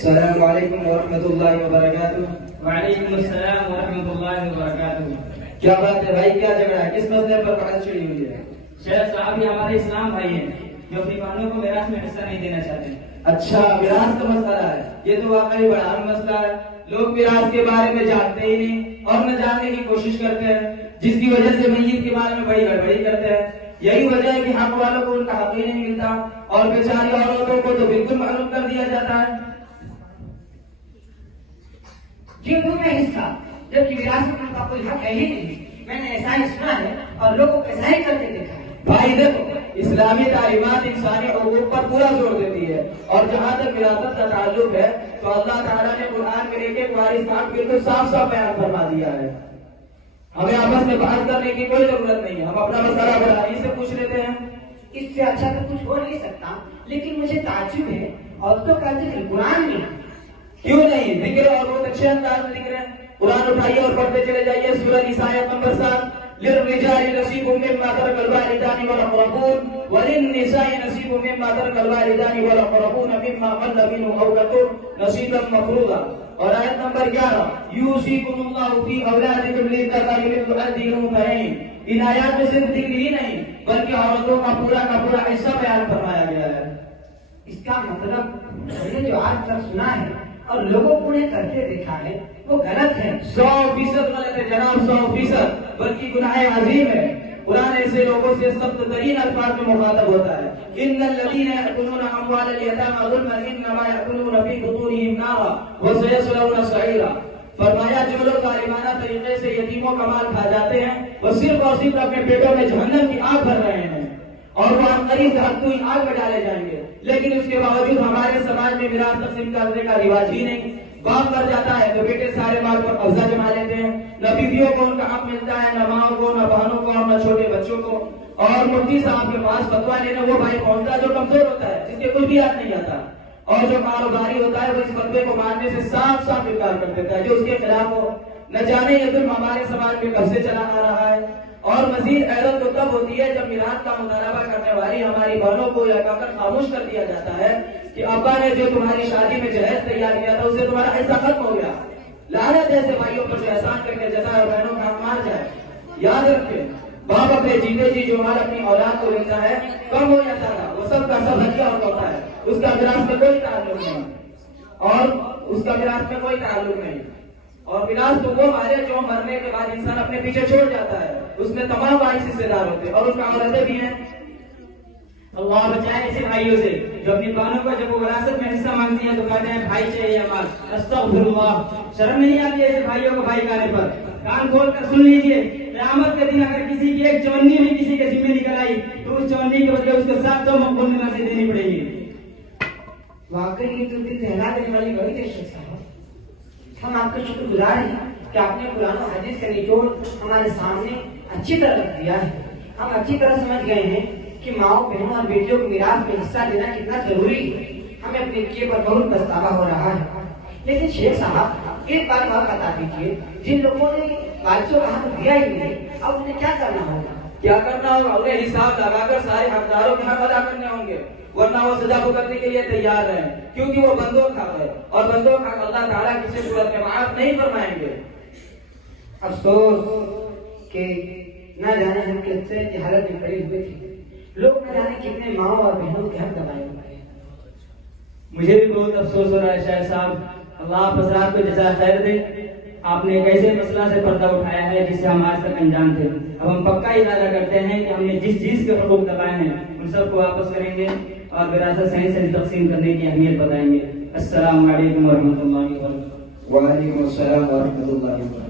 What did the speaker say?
अस्सलाम वालेकुम वरहमतुल्लाहि वबरकातुहू। वालेकुम अस्सलाम वरहमतुल्लाहि वबरकातुहू। क्या बात है भाई, क्या झगड़ा है, किस मसले पर बहस छिड़ी हुई है? शेख साहब ये हमारे इस्लाम भाई हैं जो अपनी बहनों को मिरास में हिस्सा नहीं देना चाहते। अच्छा, मिरास का मसला है, ये तो वाकई बड़ा अहम मसला है। लोग मिरास के बारे में जानते ही नहीं और न जानने की कोशिश करते हैं, जिसकी वजह से मैयत के बारे में बड़ी गड़बड़ी करते हैं। यही वजह है कि हक वालों को उनका हक ही नहीं मिलता और बेचारी औरतों को तो बिल्कुल मालूम कर दिया जाता है। क्यों दूं मैं हिस्सा, जबकि विरासत में उनका कोई हक है ही नहीं। मैंने ऐसा ही सुना है और लोगों को ऐसा ही करते देखा है। भाई देखो, इस्लामी तालीमात इंसानी हकूक पर पूरा जोर देती है और जहाँ तक विरासत का ताल्लुक है तो अल्लाह ताला ने कुरान में एक वारिस का हक बिल्कुल साफ साफ बयान फरमा दिया है। हमें आपस में बात करने की कोई जरूरत नहीं है, हम अपना मसला बराबरी से पूछ लेते हैं। इससे अच्छा तो कुछ हो नहीं सकता, लेकिन मुझे ताज्जुब है औरतों का जिक्र कुरान में। क्यों नहीं, जिक्र और बहुत अच्छे अंदाज में जिक्र है। कुरान उठाइए और पढ़ते चले जाइए। सूरह निसा आयत नंबर 7, लिर्रिजालि नसीबुम मिम्मा तरकल वालिदानि वल अक़रबून वलिन्निसाइ नसीबुम मिम्मा तरकल वालिदानि वल अक़रबून मिम्मा क़ल्ल मिन्हु अव कथुर नसीबन मफ़रूज़ा। और आयत नंबर 11, यूसीकुमुल्लाहु फी औलादिकुम लिज़्ज़कारि मिथ्लु हज़्ज़िल उन्थयैन। इन आयत में सिर्फ जिक्र ही नहीं बल्कि औरतों का पूरा हिस्सा बयान फरमाया गया है। इसका मतलब मैंने जो आज तक सुना है और लोगों को ने करके देखा है वो गलत है। 100% गलत है जनाब, 100%, बल्कि गुनाह अजीम है। कुरान ऐसे लोगों से सख्त तरीन अल्फाज में मुखातब होता है। इन्नल लज़ीना यअकुलूना अमवालल यतामा ज़ुल्मन इन्नमा यअकुलूना फी बुतूनिहिम नारा व सयस्लौना सईरा। फरमाया जो लोग जालिमाना तरीके से यतीमों का माल खा जाते हैं वो सिर्फ और सिर्फ अपने पेटों में जहन्नम की आग भर रहे हैं और वो अनकरीब जहन्नुम की आग में डाले जाएंगे। लेकिन उसके बावजूद हमारे समाज में मिरास तकसीम करने का रिवाज ही नहीं। बाप मर जाता है तो बेटे सारे माल पर कब्जा जमा लेते हैं। न बीवियों को उनका हक मिलता है, न माओ को, न बहनों को और न छोटे बच्चों को। और मुफ्ती साहब के पास फतवा लेने वो भाई पहुंचता जो कमजोर होता है, जिसके कुछ भी याद नहीं आता, और जो कारोबारी होता है वो इस फतवे को मानने से साफ साफ इनकार कर देता है जो उसके खिलाफ हो। न जाने ये जुल्म हमारे समाज में कब से चला आ रहा है। और मजीद हैरत तो तब होती है जब मिरास का मुतालबा करने वाली हमारी बहनों को या कहकर खामोश कर दिया जाता है कि अब्बा ने जो तुम्हारी शादी में जहेज तैयार किया था उससे तुम्हारा हिस्सा खत्म हो गया। लानत ऐसे भाइयों पर जो एहसान करके जताए बहनों का हक मार जाए। याद रखें, बाप अपने जीते जी जो माल अपनी औलाद को लेता है, कम हो या ज्यादा, वो सब का सब हदिया होता है, उसका विरासत में कोई ताल्लुक नहीं और विनाश तो वो मारे जो मरने के बाद इंसान अपने पीछे छोड़ जाता है, उसमें तमाम वारिस हिस्सेदार होते हैं और उसका औरतें भी हैं। अल्लाह बचाए ऐसे भाइयों से जो अपनी बहनों को जब वो विरासत में हिस्सा मांगती हैं तो कहते हैं भाई चाहिए या माल। अस्तगफिरुल्लाह, शर्म नहीं आती ऐसे भाइयों को भाई कहने पर? कान खोल कर सुन लीजिए, क़यामत के दिन अगर किसी की एक चवन्नी भी किसी के जिम्मे निकल आई तो उस चवन्नी के बदले उसको 700 मकबूल नमाज़ें देनी पड़ेगी। वाकई ये तो दिल दहला देने वाली बड़ी है शेख साहब। हम आपके शुक्रगुजार हैं कि आपने कुरान और हदीस का निचोड़ हमारे सामने अच्छी तरह रख दिया है। हम अच्छी तरह समझ गए हैं कि माओ, बहनों और बेटियों को मिरास में हिस्सा देना कितना जरूरी है। हमें अपने किए पर बहुत पछतावा हो रहा है। लेकिन शेख साहब एक बात और बता दीजिए, जिन लोगों ने वारिसों का हक दिया ही नहीं, अब उन्हें क्या करना होगा? क्या करना होगा? उन्हें हिसाब लगाकर सारे हकदारों के हक अदा करने होंगे, वरना वो सजा भुगतने के लिए तैयार हैं, क्योंकि वो बंदों का है और बंदों का अल्लाह ताला किसी सूरत में माफ नहीं फरमाएंगे। अफसोस कि न जाने हम कितने की हालत में पड़े हुए थे। लोग न जाने कितने माओ और बहनों के हक दबाए हुए हैं। मुझे भी बहुत अफसोस हो रहा है शायद साहब, अल्लाह आप हज़रात को जज़ा खैर दे। आपने एक ऐसे मसला से पर्दा उठाया है जिसे हम आज तक अनजान थे। अब हम पक्का इरादा करते हैं कि हमने जिस चीज के हुकूक दबाए हैं उन सबको वापस करेंगे और विरासत सही से तकसीम करने की अहमियत बताएंगे। अस्सलाम वालेकुम वरहमतुल्लाहि वबरकातुहू। वालेकुम अस्सलाम वरहमतुल्लाहि वबरकातुहू।